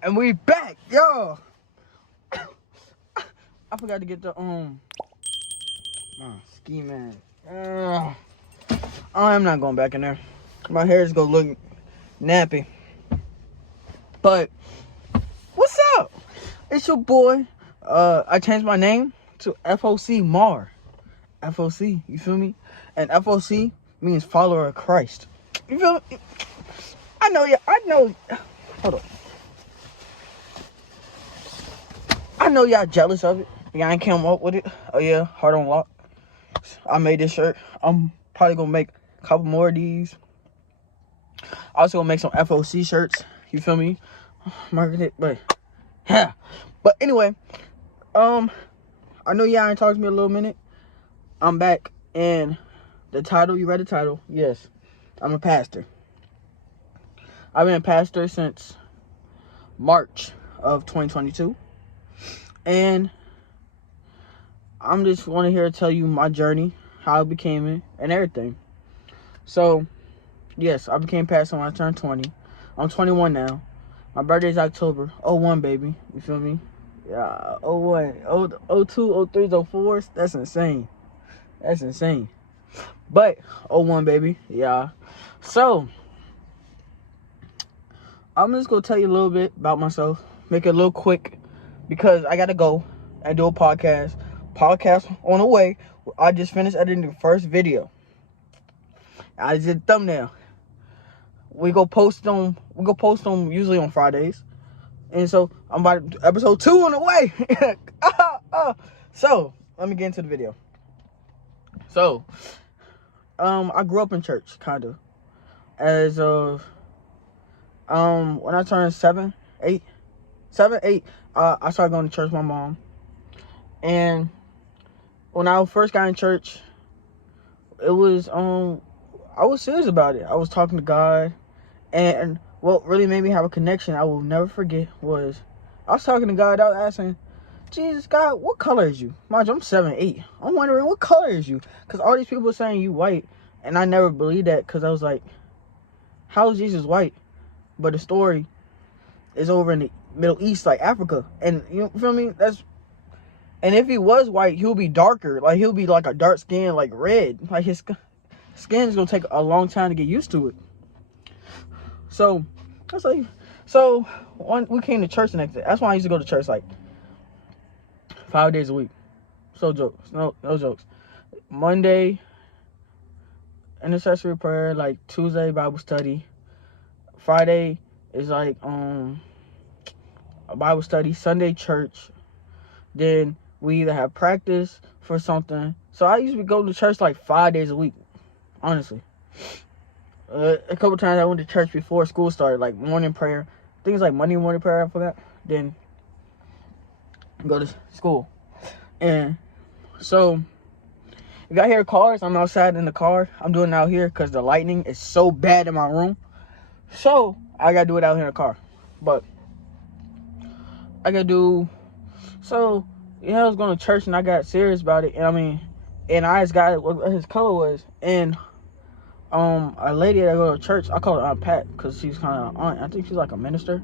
And we back, yo. I forgot to get the ski man. I'm not going back in there. My hair is gonna look nappy. But what's up? It's your boy. I changed my name to FOC Mar. FOC, you feel me? And FOC means follower of Christ. You feel me? I know. Hold on. I know y'all jealous of it. Y'all ain't came up with it. Oh yeah, heart on lock. I made this shirt. I'm probably gonna make a couple more of these. Also gonna make some FOC shirts. You feel me? Market it, but yeah. But anyway, I know y'all ain't talked to me a little minute. I'm back, and the title. You read the title? Yes, I'm a pastor. I've been a pastor since March of 2022. And I'm just want to tell you my journey, how I became it, and everything. So, yes, I became pastor when I turned 20. I'm 21 now. My birthday's October. 01, baby. You feel me? Yeah, 01. 02, 03, 04s. That's insane. That's insane. But, 01, baby. Yeah. So, I'm just going to tell you a little bit about myself. Make it a little quick. Because I got to go and do a podcast. Podcast on the way. I just finished editing the first video. I did a thumbnail. We go post them usually on Fridays. And so I'm about to, episode 2 on the way. So let me get into the video. So I grew up in church, kind of. As of when I turned 7, 8, I started going to church with my mom. And when I first got in church, it was I was serious about it. I was talking to God, and what really made me have a connection, I will never forget, was I was talking to God. I was asking, Jesus, God, what color is you? Mind you, I'm 7, 8. I'm wondering, what color is you? Because all these people are saying you white, and I never believed that, because I was like, how is Jesus white? But the story is over in the Middle East, like Africa, and you feel me? And if he was white, he'll be darker. Like, he'll be like a dark skin, like red. Like, his skin's gonna take a long time to get used to it. So, I was like, we came to church the next day. That's why I used to go to church like 5 days a week. So jokes. No jokes. Monday, intercessory prayer. Like, Tuesday, Bible study. Friday is like, a Bible study. Sunday, church. Then we either have practice for something. So I usually go to church like 5 days a week, honestly. A couple times I went to church before school started, like morning prayer. Things like Monday morning prayer, I forgot. Then go to school. And so, if y'all hear cars, I'm outside in the car. I'm doing it out here because the lightning is so bad in my room. So, I got to do it out here in the car. But, I was going to church and I got serious about it. And I asked God what his color was. And a lady that go to church, I call her Aunt Pat because she's kind of aunt. I think she's like a minister.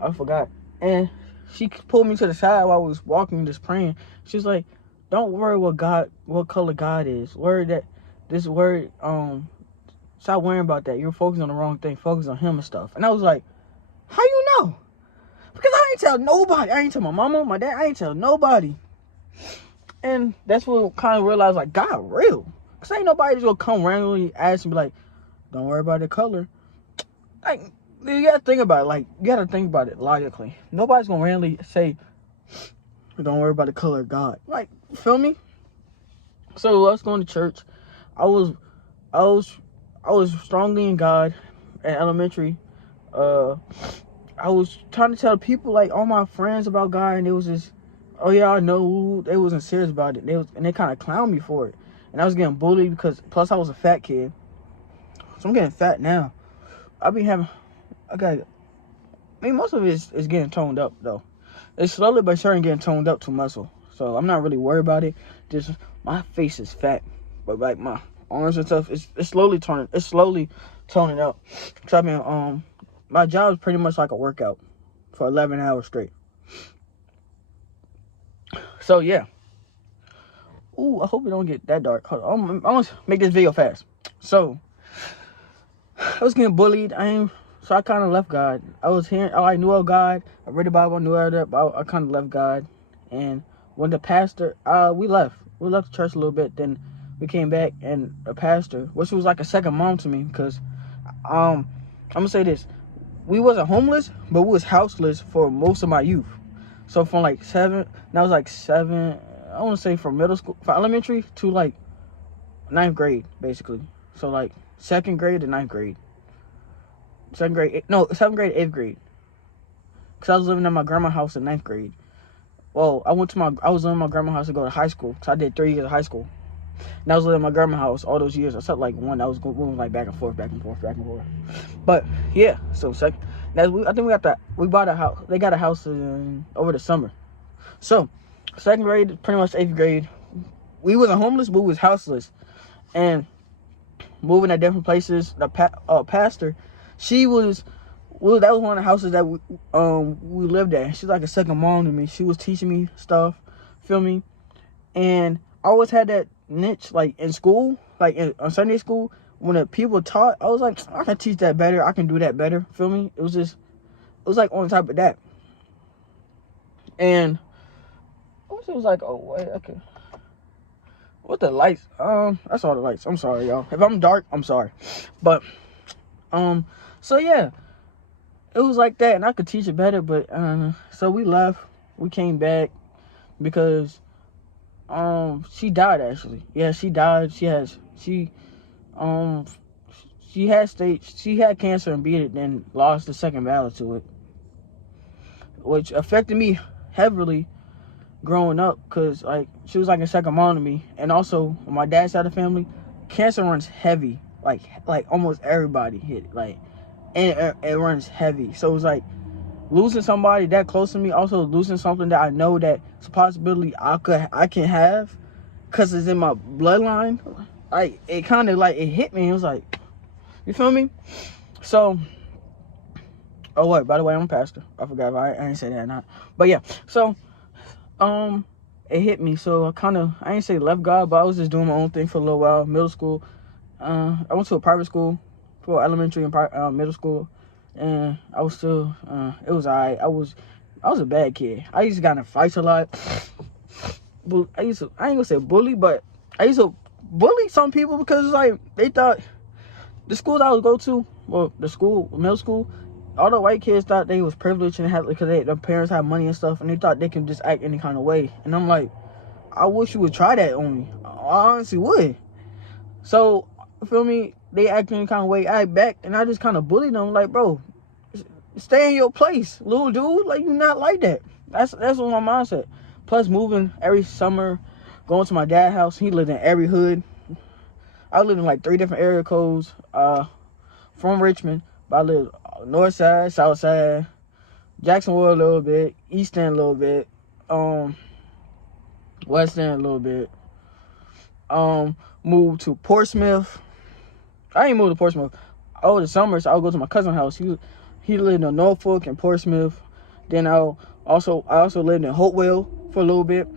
I forgot. And she pulled me to the side while I was walking, just praying. She's like, "Don't worry what color God is. Stop worrying about that. You're focusing on the wrong thing. Focus on Him and stuff." And I was like, "How you know?" Because I ain't tell nobody. I ain't tell my mama, my dad. I ain't tell nobody. And that's what kind of realized, like, God real. Because ain't nobody just going to come randomly ask and be like, "Don't worry about the color." Like, you got to think about it. Like, you got to think about it logically. Nobody's going to randomly say, "Don't worry about the color of God." Like, feel me? So, I was going to church. I was strongly in God at elementary. I was trying to tell people, like, all my friends about God, and it was just, oh yeah, I know. They wasn't serious about it. They kind of clowned me for it. And I was getting bullied because, plus I was a fat kid. So I'm getting fat now. Most of it is getting toned up, though. It's slowly but surely getting toned up to muscle. So I'm not really worried about it. Just, my face is fat. But, like, my arms and stuff, it's slowly toning up. So, my job is pretty much like a workout. for 11 hours straight. So yeah. Ooh, I hope it don't get that dark. Hold on. I'm gonna make this video fast. So I was getting bullied. So I kind of left God. I knew of God. I read the Bible, I knew of it, but I kind of left God. And when the pastor, we left the church a little bit. Then we came back, and the pastor, which was like a second mom to me, because I'm gonna say this: we wasn't homeless, but we was houseless for most of my youth. So from like 7, that was like 7. I want to say from middle school, from elementary to like 9th grade, basically. So like 2nd grade to 9th grade. 7th grade, 7th grade, 8th grade. Because I was living at my grandma's house in 9th grade. Well, I was living at my grandma's house to go to high school. Because I did 3 years of high school. And I was living at my grandma's house all those years. Except like one, I was going like back and forth. But yeah, so I think we bought a house. They got a house over the summer. So 2nd grade, pretty much 8th grade, we wasn't homeless, but we was houseless. And moving at different places. The pastor, that was one of the houses that we lived at. She's like a second mom to me. She was teaching me stuff, feel me? And I always had that niche, like in school, like on Sunday school, when the people taught, I was like, I can teach that better. I can do that better, feel me? It was like on top of that. And it was like, oh wait, okay. What the lights? That's all the lights. I'm sorry, y'all. If I'm dark, I'm sorry. But so yeah, it was like that, and I could teach it better. But so we left. We came back because she died actually. Yeah, she died. She had cancer and beat it, then lost the second battle to it, which affected me heavily growing up, because like she was like a second mom to me. And also on my dad's side of the family, cancer runs heavy, like almost everybody hit, like, and it runs heavy. So it was like losing somebody that close to me, also losing something that I know that it's a possibility I can have, because it's in my bloodline. Like it kind of like it hit me. It was like, you feel me? So by the way, I'm a pastor. I forgot if I ain't say that or not. But yeah, so it hit me. So I ain't say left God, but I was just doing my own thing for a little while. Middle school, I went to a private school for elementary and middle school, and I was still, it was alright. I was a bad kid. I used to get in fights a lot. But I ain't gonna say bully, but I used to bully some people because it's like they thought the schools I would go to, well, middle school, all the white kids thought they was privileged and had, because their parents had money and stuff, and they thought they could just act any kind of way. And I'm like, I wish you would try that on me. I honestly would. So, feel me? They act any kind of way, act back, and I just kind of bullied them. Like, bro, stay in your place, little dude. Like, you not like that. That's what my mindset. Plus, moving every summer, going to my dad's house. He lived in every hood. I lived in like 3 different area codes from Richmond. But I lived north side, south side, Jacksonville a little bit, East End a little bit, West End a little bit. Moved to Portsmouth. I ain't moved to Portsmouth. Over the summers, I would go to my cousin's house. He lived in Norfolk and Portsmouth. Then I also lived in Hopewell for a little bit.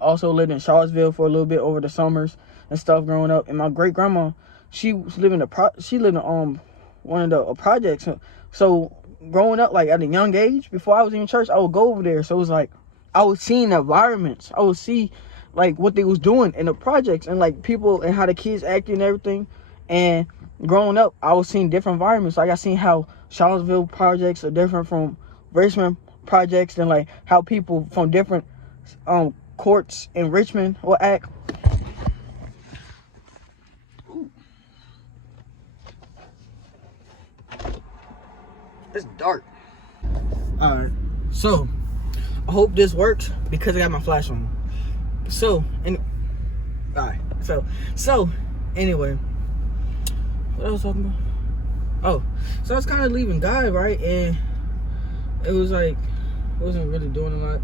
Also lived in Charlottesville for a little bit over the summers and stuff growing up. And my great grandma, she lived in one of the projects. So growing up, like at a young age, before I was in church, I would go over there. So it was like I was seeing the environments. I would see like what they was doing in the projects, and like people and how the kids acted and everything. And growing up, I was seeing different environments. Like I seen how Charlottesville projects are different from Richmond projects, and like how people from different courts in Richmond will act. It's dark. Alright, so I hope this works because I got my flash on. Anyway, what I was talking about? So I was kind of leaving God, right? And it was like I wasn't really doing a lot.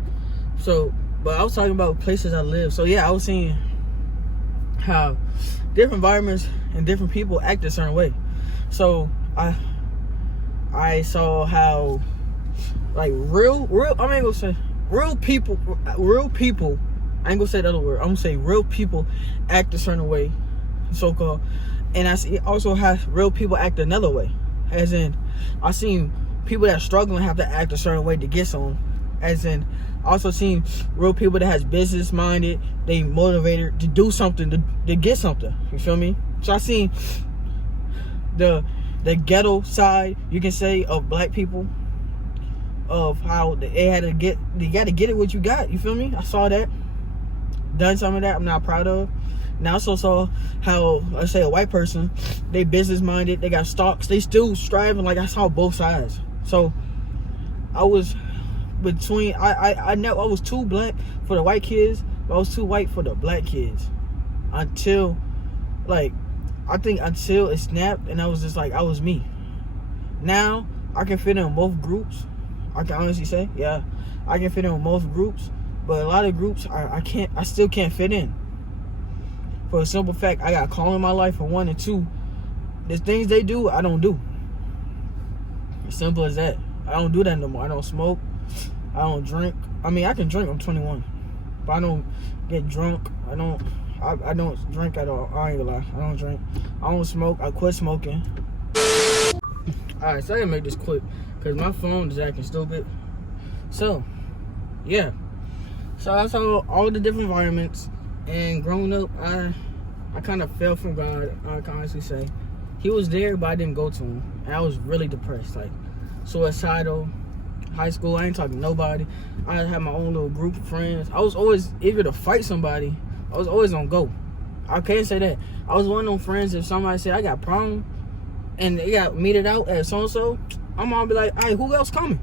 So, but I was talking about places I live. So yeah, I was seeing how different environments and different people act a certain way. So I saw how like real. I ain't gonna say real people. I ain't gonna say the other word. I'm gonna say real people act a certain way, so called, and I see also have real people act another way. As in, I seen people that struggling have to act a certain way to get some. As in, I also seen real people that has business minded, they motivated to do something to get something. You feel me? So I seen the ghetto side, you can say, of black people, of how you gotta get it what you got. You feel me? I saw that. Done some of that I'm not proud of. And I also saw how, let's say, a white person, they business minded, they got stocks, they still striving. Like, I saw both sides. So I was between, I know I was too black for the white kids, but I was too white for the black kids. Until, like, I think until it snapped, and I was just like, I was me. Now I can fit in both groups. I can honestly say, yeah, I can fit in both groups. But a lot of groups, I still can't fit in. For a simple fact, I got calling in my life for one, and two, the things they do, I don't do. As simple as that. I don't do that no more. I don't smoke. I don't drink. I mean, I can drink. I'm 21, but I don't get drunk. I don't drink at all. I ain't gonna lie. I don't drink. I don't smoke. I quit smoking. All right, so I gotta make this quick because my phone is acting stupid. So, yeah. So I saw all the different environments, and growing up, I kind of fell from God. I can honestly say, He was there, but I didn't go to Him, and I was really depressed, like suicidal. High school, I ain't talking to nobody. I had my own little group of friends. I was always eager to fight somebody. I was always on go. I can't say that. I was one of them friends, if somebody said I got a problem and they got meted out at so-and-so, I'm gonna be like, all right, who else coming?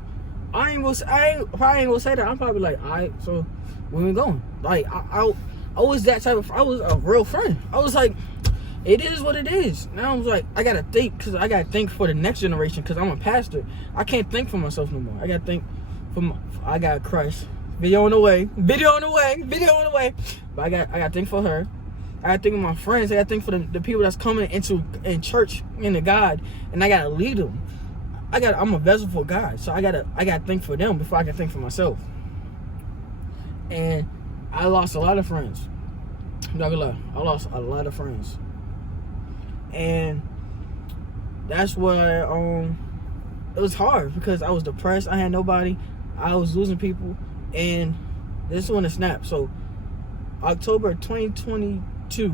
I probably ain't gonna say that. I'm probably like, all right, so where we going? Like, I was that type of, I was a real friend. I was like, it is what it is. Now I was like, I gotta think, because I gotta think for the next generation, because I'm a pastor. I can't think for myself no more. I gotta think I got Christ. Video on the way. But I gotta think for her. I gotta think of my friends. I gotta think for the people that's coming in church, into God, and I gotta lead them. I'm a vessel for God, so I gotta think for them before I can think for myself. And I lost a lot of friends. I'm not gonna lie. I lost a lot of friends. And that's why it was hard, because I was depressed. I had nobody. I was losing people, and this is when it snapped. So October 2022.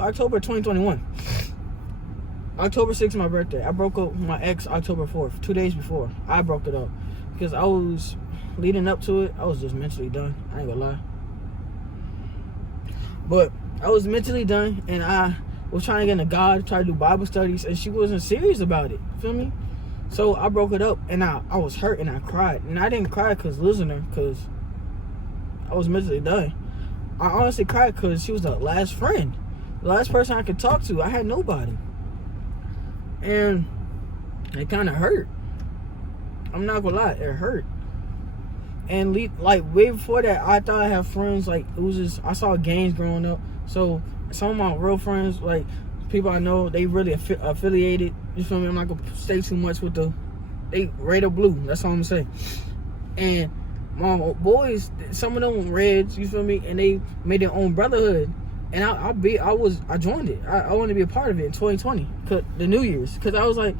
October 2021. October 6th, my birthday. I broke up with my ex October 4th, 2 days before. I broke it up because I was leading up to it. I was just mentally done. I ain't gonna lie. But I was mentally done, and I was trying to get into God, try to do Bible studies, and she wasn't serious about it. Feel me? So I broke it up, and I was hurt, and I cried. And I didn't cry because losing her, because I was mentally done. I honestly cried because she was the last friend, the last person I could talk to. I had nobody. And it kind of hurt. I'm not gonna lie, it hurt. And like way before that, I thought I had friends. Like, it was just, I saw gangs growing up. So some of my real friends, like people I know, they really affiliated. You feel me? I'm not gonna say too much with they red or blue. That's all I'm gonna say. And my boys, some of them reds. You feel me? And they made their own brotherhood. And I joined it. I wanted to be a part of it in 2020, the New Year's, because I was like,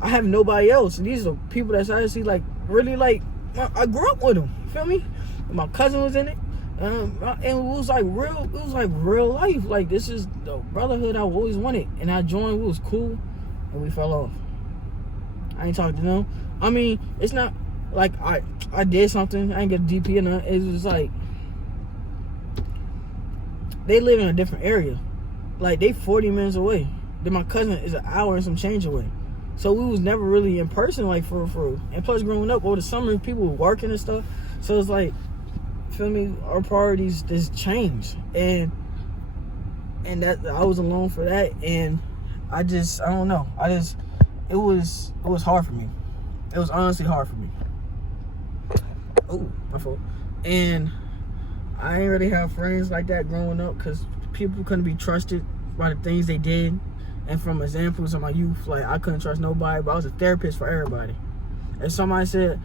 I have nobody else. And these are people that's actually like really like, I grew up with them. You feel me? My cousin was in it, and it was like real. It was like real life. Like, this is the brotherhood I always wanted, and I joined. It was cool, and we fell off. I ain't talking to them. I mean, it's not like I did something. I ain't get a DP or nothing. It was like, they live in a different area. Like, they 40 minutes away. Then my cousin is an hour and some change away. So we was never really in person, like, for. And plus, growing up over the summer, people were working and stuff. So it's like, feel me, our priorities just changed. And that I was alone for that. And I don't know. It was hard for me. It was honestly hard for me. Oh, my fault. And I ain't really have friends like that growing up, because people couldn't be trusted by the things they did. And from examples of my youth, like, I couldn't trust nobody, but I was a therapist for everybody. If somebody said,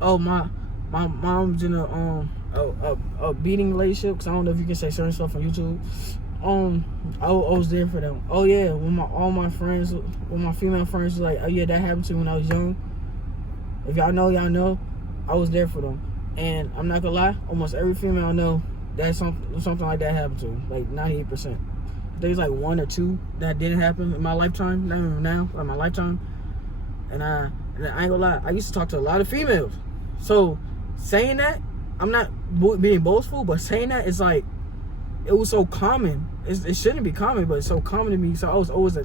"Oh, my mom's in a beating relationship," because I don't know if you can say certain stuff on YouTube. I was there for them. Oh yeah, when all my friends, when my female friends was like, "Oh yeah, that happened to me when I was young." If y'all know, y'all know. I was there for them, and I'm not gonna lie. Almost every female I know, that something like that happened to, like 98%. There's like 1 or 2 that didn't happen in my lifetime. Not even now, like my lifetime. And I ain't gonna lie. I used to talk to a lot of females. So saying that, I'm not being boastful, but saying that, it's like, it was so common. It shouldn't be common, but it's so common to me. So I was always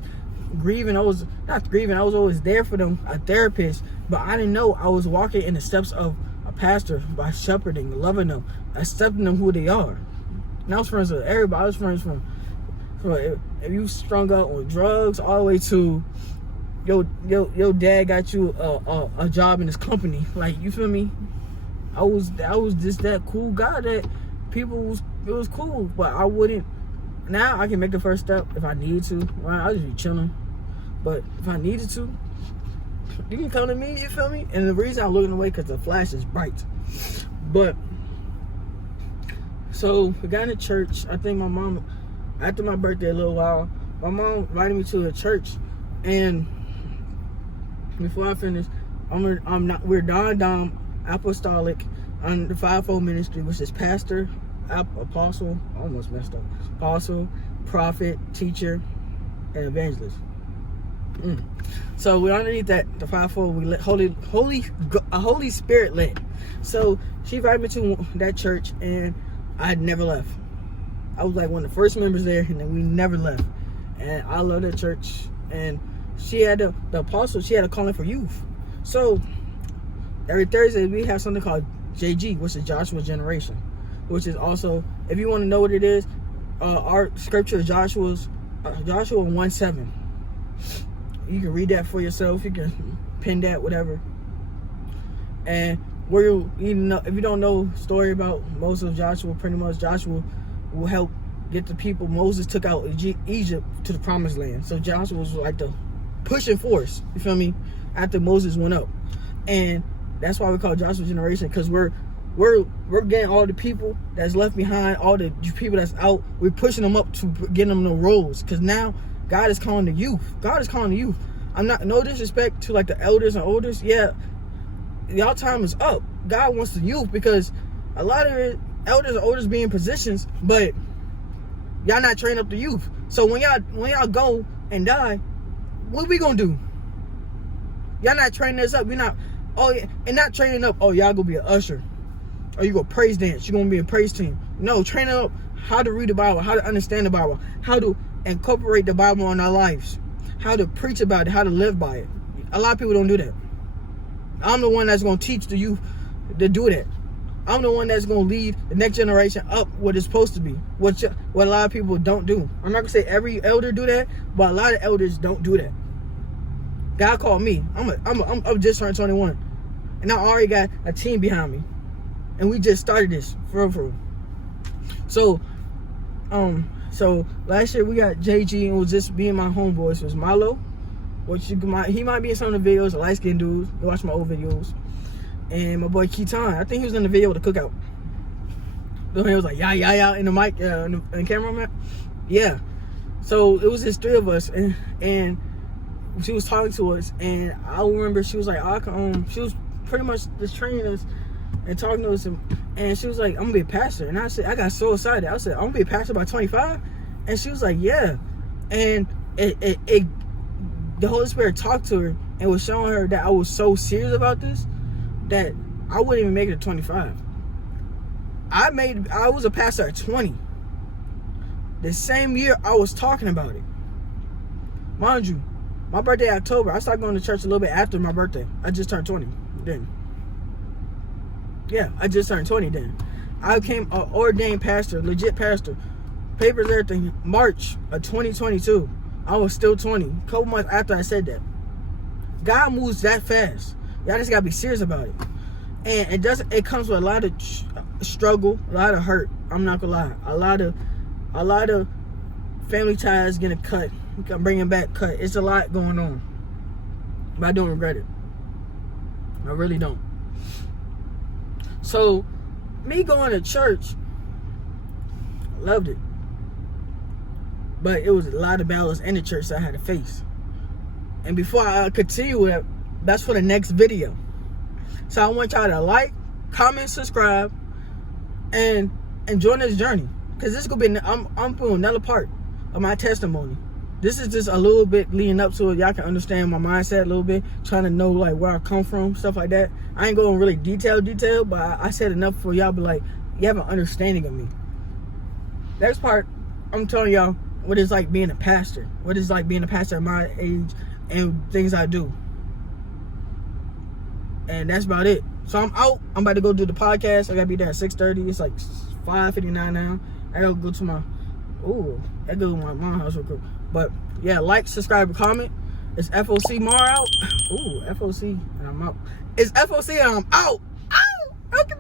grieving. I was not grieving. I was always there for them, a therapist. But I didn't know I was walking in the steps of a pastor by shepherding, loving them, accepting them who they are. And I was friends with everybody. I was friends from if you strung out on drugs, all the way to your dad got you a job in his company. Like, you feel me? I was just that cool guy that it was cool, but I wouldn't. Now I can make the first step if I need to. Well, I'll just be chilling. But if I needed to, you can come to me, you feel me? And the reason I'm looking away, because the flash is bright. But, so we got into church. I think my mom, after my birthday a little while, my mom invited me to a church. And before I finish, we're Dom Apostolic on the 5-fold ministry, which is pastor, apostle, I almost messed up, apostle, prophet, teacher, and evangelist. So we're underneath that, the 5-fold. We let Holy Spirit led. So she invited me to that church, and I had never left. I was like one of the first members there, and then we never left. And I love that church. And she had the apostle. She had a calling for youth. So every Thursday we have something called JG, which is Joshua's Generation, which is also, if you want to know what it is, our scripture is Joshua 1:7. You can read that for yourself. You can pin that, whatever. And if you don't know the story about Moses and Joshua, pretty much Joshua will help get the people. Moses took out Egypt to the promised land. So Joshua was like the pushing force, you feel me, after Moses went up. And that's why we call Joshua's Generation, because we're getting all the people that's left behind, all the people that's out, we're pushing them up to get them the roles. Because now God is calling the youth. God is calling the youth. I'm not, no disrespect to like the elders and olders. Yeah, y'all time is up. God wants the youth, because a lot of it, elders and olders be in positions, but y'all not training up the youth. So when y'all go and die, what we gonna do? Y'all not training us up. We're not, and not training up, y'all gonna be an usher, or you gonna praise dance, you're gonna be a praise team. No, training up how to read the Bible, how to understand the Bible, how to incorporate the Bible in our lives, how to preach about it, how to live by it. A lot of people don't do that. I'm the one that's gonna teach the youth to do that. I'm the one that's gonna lead the next generation up what it's supposed to be. What a lot of people don't do. I'm not gonna say every elder do that, but a lot of elders don't do that. God called me. I'm just turned 21, and I already got a team behind me, and we just started this for real. So last year we got JG, and it was just me and my homeboys. It was Milo, which he might be in some of the videos, a light-skinned dude. You watch my old videos. And my boy Keaton, I think he was in the video with the cookout. So he was like, yeah, in the mic, in the camera, man. Yeah. So it was just 3 of us, and she was talking to us, and I remember she was like, she was pretty much just training us and talking to us, and she was like, I'm gonna be a pastor. And I said, I got so excited. I said, I'm gonna be a pastor by 25. And she was like, yeah. And the Holy Spirit talked to her and was showing her that I was so serious about this that I wouldn't even make it to 25. I was a pastor at 20. The same year I was talking about it. Mind you, my birthday October. I started going to church a little bit after my birthday. I just turned 20 then. Yeah, I just turned 20 then. I became an ordained pastor, legit pastor. Papers, everything, March of 2022. I was still 20. A couple months after I said that. God moves that fast. Y'all just gotta be serious about it. And it comes with a lot of struggle, a lot of hurt. I'm not gonna lie. A lot of family ties getting cut, bringing back cut. It's a lot going on. But I don't regret it. I really don't. So, me going to church, I loved it. But it was a lot of battles in the church that I had to face. And before I continue with it, that's for the next video. So I want y'all to like, comment, subscribe, and join this journey. Because this is going to be, I'm putting another part of my testimony. This is just a little bit leading up to it. Y'all can understand my mindset a little bit, trying to know like where I come from, stuff like that. I ain't going really detail, but I said enough for y'all be like, you have an understanding of me. Next part, I'm telling y'all what it's like being a pastor. What it's like being a pastor at my age and things I do. And that's about it. So I'm out. I'm about to go do the podcast. I gotta be there at 6:30. It's like 5:59 now. I gotta go to my I go to my mom's house real quick. But yeah, like, subscribe, and comment. It's FOC Mar out. FOC and I'm out. It's FOC and I'm out. Ow! Okay,